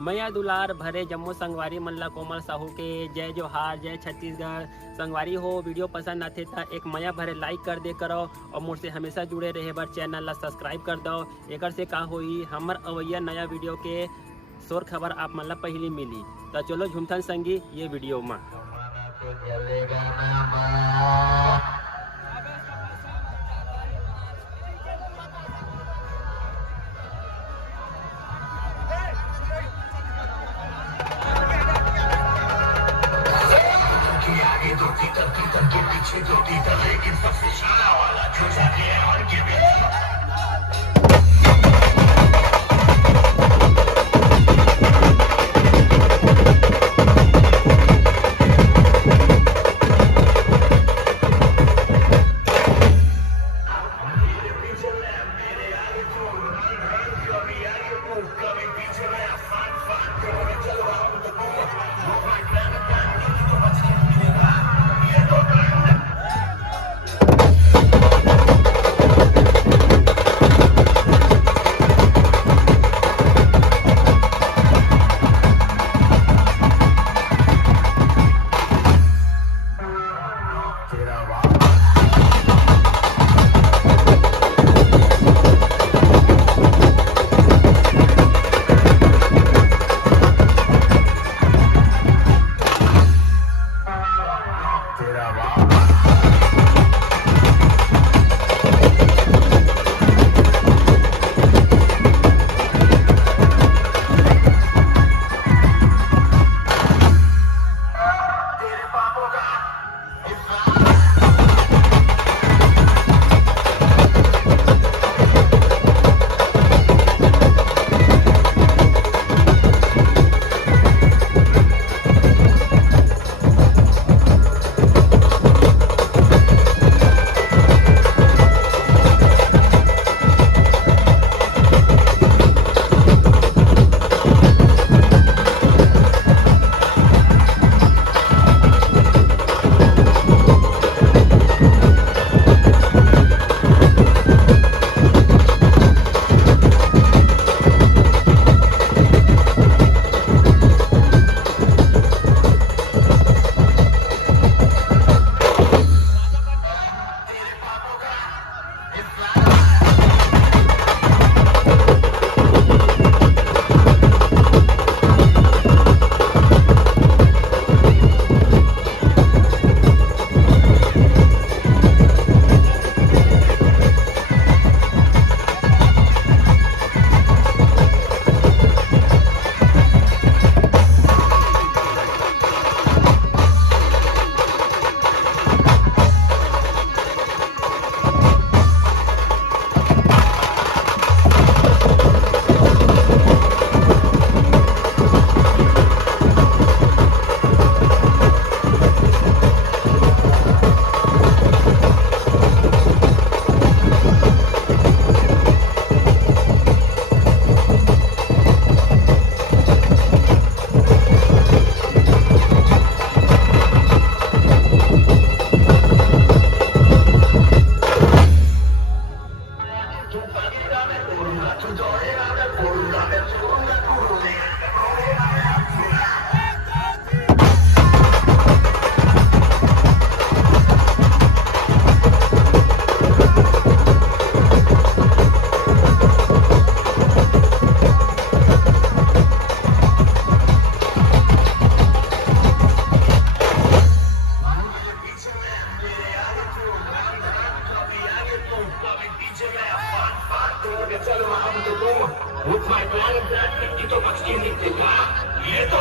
मैया दुलार भरे जम्मू संगवारी मल्ला कोमल साहू के जय जोहार, जय छत्तीसगढ़। संगवारी हो वीडियो पसंद आते तो एक मैया भरे लाइक कर दे करो और मुझसे हमेशा जुड़े रहे बर चैनल ला सब्सक्राइब कर दो। एक से का होई हमर अवैया नया वीडियो के शोर खबर आप मन ला पहली मिली। तो चलो झुमथन संगी ये वीडियो में के पीछे दो टीटर, लेकिन सबसे शाना वाला जो जाती है और के With my plan of that, 50 तो बच के निकलेगा, ये तो